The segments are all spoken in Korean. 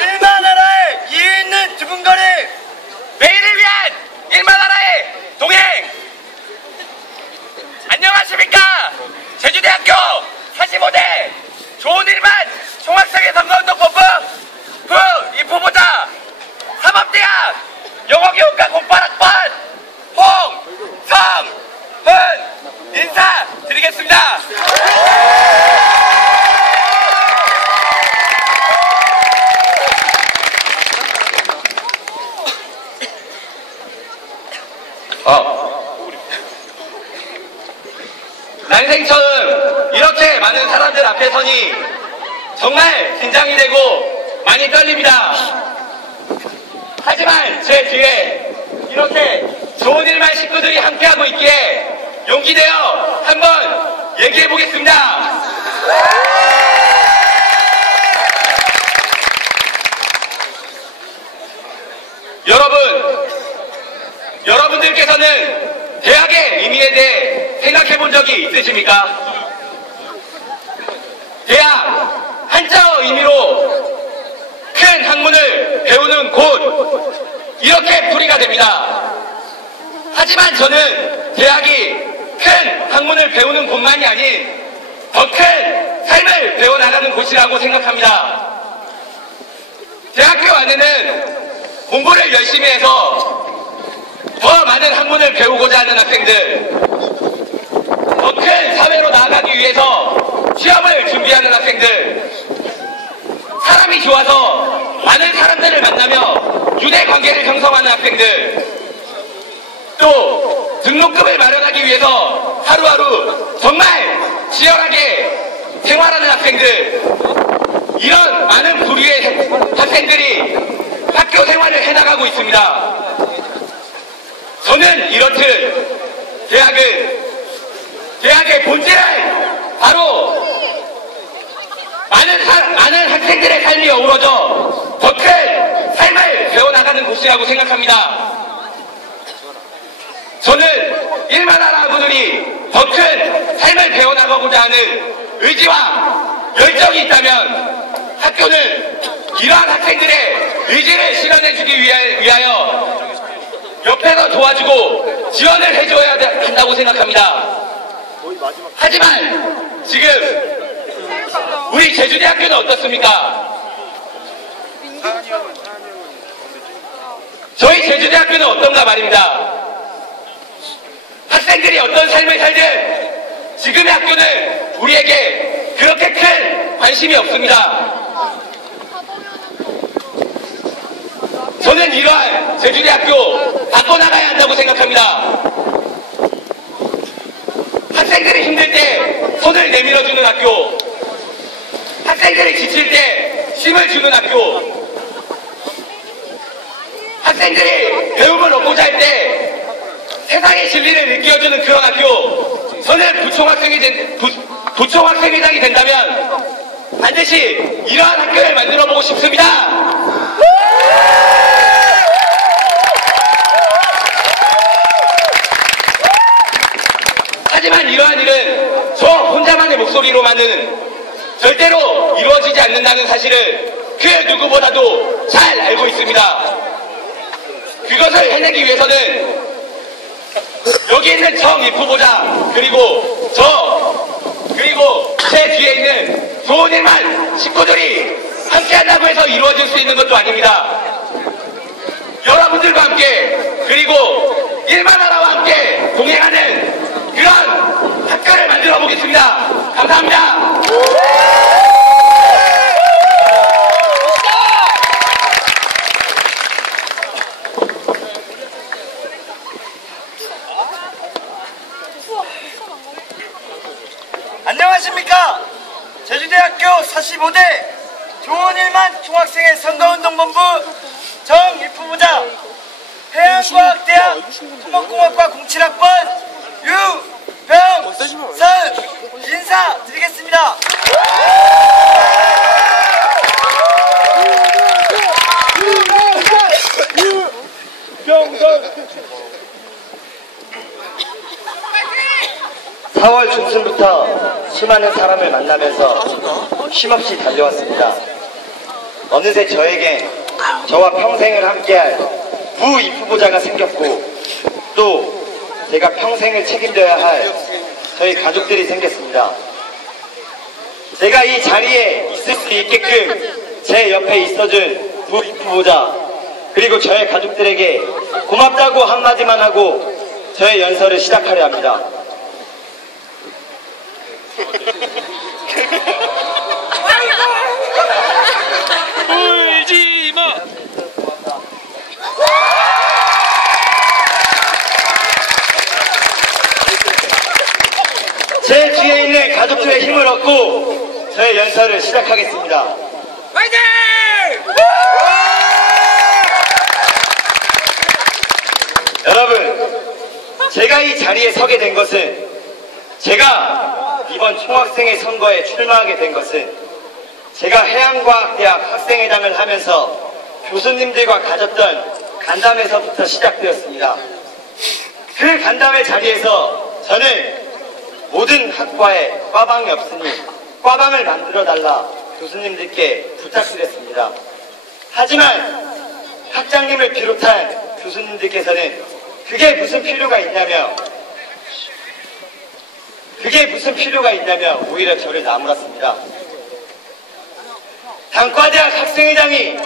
일만 하나에 이유 있는 두근거림, 내일을 위한 일만 하나의 동행. 안녕하십니까. 제주대학교 45대 좋은 일만 총학생회 선거운동본부 입후보자 사법대학 영어교육과 08학번 홍성훈 인사드리겠습니다. 난생 처음 이렇게 많은 사람들 앞에 서니 정말 긴장이 되고 많이 떨립니다. 하지만 제 뒤에 이렇게 좋은 일만 식구들이 함께하고 있기에 용기 내어 한번 얘기해 보겠습니다. 여러분들께서는 대학의 의미에 대해 생각해 본 적이 있으십니까? 대학, 한자어 의미로 큰 학문을 배우는 곳, 이렇게 풀이가 됩니다. 하지만 저는 대학이 큰 학문을 배우는 곳만이 아닌 더 큰 삶을 배워나가는 곳이라고 생각합니다. 대학교 안에는 공부를 열심히 해서 더 많은 학문을 배우고자 하는 학생들, 더 큰 사회로 나아가기 위해서 시험을 준비하는 학생들, 사람이 좋아서 많은 사람들을 만나며 유대 관계를 형성하는 학생들, 또 등록금을 마련하기 위해서 하루하루 정말 치열하게 생활하는 학생들, 이런 많은 부류의 학생들이 학교 생활을 해나가고 있습니다. 저는 이렇듯 대학의 본질은 바로 많은 학생들의 삶이 어우러져 더 큰 삶을 배워나가는 곳이라고 생각합니다. 저는 일만 하나 학우들이 더 큰 삶을 배워나가고자 하는 의지와 열정이 있다면 학교는 이러한 학생들의 의지를 실현해주기 위하여 옆에서 도와주고 지원을 해줘야 한다고 생각합니다. 하지만 지금 우리 제주대학교는 어떻습니까? 저희 제주대학교는 어떤가 말입니다. 학생들이 어떤 삶을 살든 지금의 학교는 우리에게 그렇게 큰 관심이 없습니다. 저는 이러한 제주대학교 바꿔나가야 한다고 생각합니다. 학생들이 힘들 때 손을 내밀어주는 학교, 학생들이 지칠 때 힘을 주는 학교, 학생들이 배움을 얻고자 할 때 세상의 진리를 느껴주는 그런 학교, 저는 부총학생회장이 된다면 반드시 이러한 학교를 만들어보고 싶습니다. 하지만 이러한 일은 저 혼자만의 목소리로만은 절대로 이루어지지 않는다는 사실을 그 누구보다도 잘 알고 있습니다. 그것을 해내기 위해서는 여기 있는 정입후보자, 그리고 제 뒤에 있는 좋은 일만 식구들이 함께한다고 해서 이루어질 수 있는 것도 아닙니다. 여러분들과 함께, 그리고 일만 하나와 함께 동행하는 그런 학교를 만들어 보겠습니다. 감사합니다. 안녕하십니까. 제주대학교 45대 좋은 일만 총학생회 선거운동본부 정입후보자 해양과학대학 토목공학과 07학번 유병선 인사드리겠습니다. 유병선 4월 중순부터 수많은 사람을 만나면서 쉼없이 달려왔습니다. 어느새 저에게 저와 평생을 함께할 부입후보자가 생겼고 또 제가 평생을 책임져야 할 저희 가족들이 생겼습니다. 제가 이 자리에 있을 수 있게끔 제 옆에 있어준 부입후보자 그리고 저의 가족들에게 고맙다고 한마디만 하고 저의 연설을 시작하려 합니다. 울지마. 제 뒤에 있는 가족들의 힘을 얻고 저의 연설을 시작하겠습니다. 화이팅! 여러분, 제가 이 자리에 서게 된 것은 제가 이번 총학생회 선거에 출마하게 된 것은 제가 해양과학대학 학생회장을 하면서 교수님들과 가졌던 간담회에서부터 시작되었습니다. 그 간담회 자리에서 저는 모든 학과에 과방이 없으니 과방을 만들어달라 교수님들께 부탁드렸습니다. 하지만 학장님을 비롯한 교수님들께서는 그게 무슨 필요가 있냐며 오히려 저를 나무랐습니다. 단과대학 학생회장이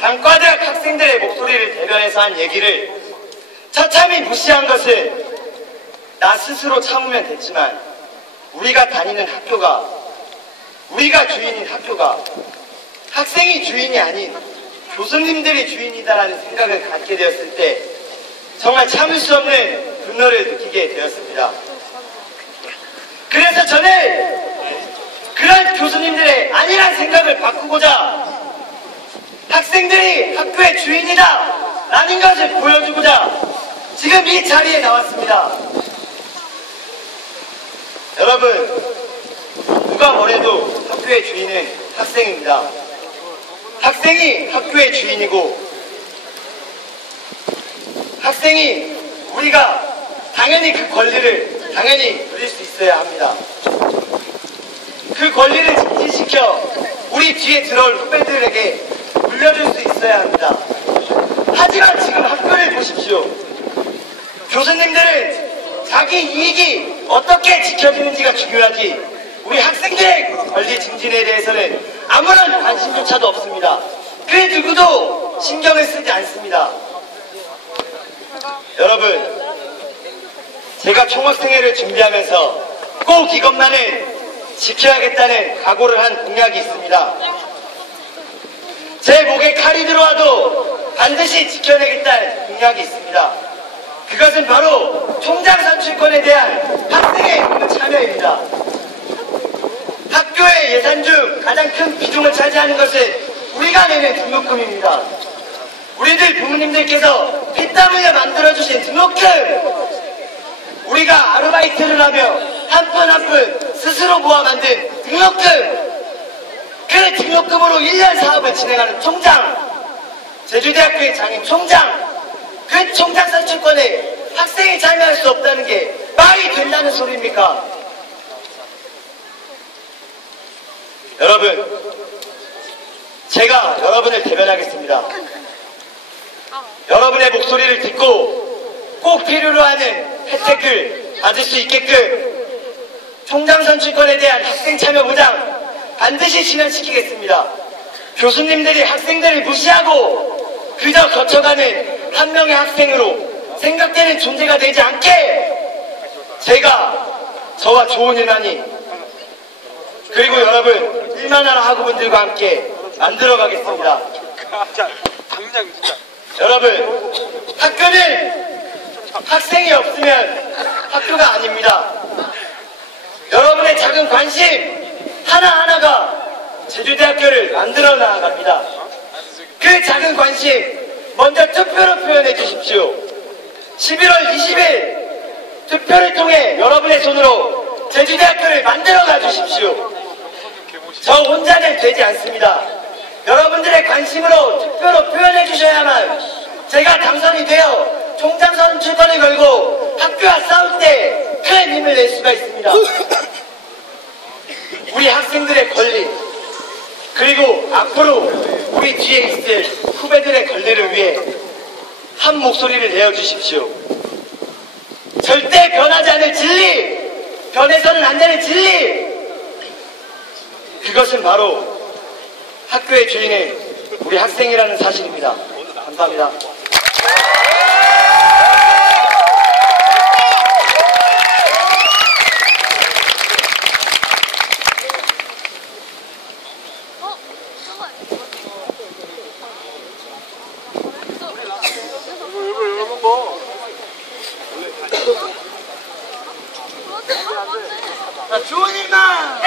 단과대학 학생들의 목소리를 대변해서 한 얘기를 처참히 무시한 것은 나 스스로 참으면 됐지만 우리가 다니는 학교가 우리가 주인인 학교가 학생이 주인이 아닌 교수님들이 주인이다라는 생각을 갖게 되었을 때 정말 참을 수 없는 분노를 느끼게 되었습니다. 그래서 저는 그런 교수님들의 아니란 생각을 바꾸고자 학생들이 학교의 주인이다 라는 것을 보여주고자 지금 이 자리에 나왔습니다. 여러분, 누가 뭐래도 학교의 주인은 학생입니다. 학생이 학교의 주인이고 학생이 우리가 당연히 그 권리를 당연히 누릴 수 있어야 합니다. 그 권리를 증진시켜 우리 뒤에 들어올 후배들에게 물려줄 수 있어야 합니다. 하지만 지금 학교를 보십시오. 교수님들은 자기 이익이 어떻게 지켜지는지가 중요하지 우리 학생들의 권리 증진에 대해서는 아무런 관심조차도 없습니다. 그 누구도 신경을 쓰지 않습니다. 여러분, 제가 총학생회를 준비하면서 꼭 이것만은 지켜야겠다는 각오를 한 공약이 있습니다. 제 목에 칼이 들어와도 반드시 지켜내겠다는 공약이 있습니다. 그것은 바로 총장 선출권에 대한 학생의 참여입니다. 학교의 예산 중 가장 큰 비중을 차지하는 것은 우리가 내는 등록금입니다. 우리들 부모님들께서 피땀 흘려 만들어주신 등록금, 우리가 아르바이트를 하며 한 푼 한 푼 스스로 모아 만든 등록금, 그 등록금으로 1년 사업을 진행하는 총장, 제주대학교의 장인 총장, 그 총장 선출권에 학생이 참여할 수 없다는 게 말이 된다는 소리입니까? 여러분, 제가 여러분을 대변하겠습니다. 여러분의 목소리를 듣고 꼭 필요로 하는 혜택을 받을 수 있게끔 총장 선출권에 대한 학생 참여 보장 반드시 실현시키겠습니다. 교수님들이 학생들을 무시하고 그저 거쳐가는 한 명의 학생으로 생각되는 존재가 되지 않게 제가 저와 좋은 일만이 그리고 여러분 일만하라 학우분들과 함께 만들어가겠습니다. 당장 진짜. 여러분, 학교는 학생이 없으면 학교가 아닙니다. 여러분의 작은 관심 하나하나가 제주대학교를 만들어 나아갑니다. 그 작은 관심 먼저 투표로 표현해 주십시오. 11월 20일 투표를 통해 여러분의 손으로 제주대학교를 만들어 가 주십시오. 저 혼자는 되지 않습니다. 여러분들의 관심으로 투표로 표현해 주셔야만 제가 당선이 되어 총장 선출권을 걸고 학교와 싸울 때 큰 힘을 낼 수가 있습니다. 우리 학생들의 권리 그리고 앞으로 우리 뒤에 있을 후배들의 권리를 위해 한 목소리를 내어주십시오. 절대 변하지 않을 진리, 변해서는 안 되는 진리, 그것은 바로 학교의 주인은 우리 학생이라는 사실입니다. 감사합니다. 좋은 일만!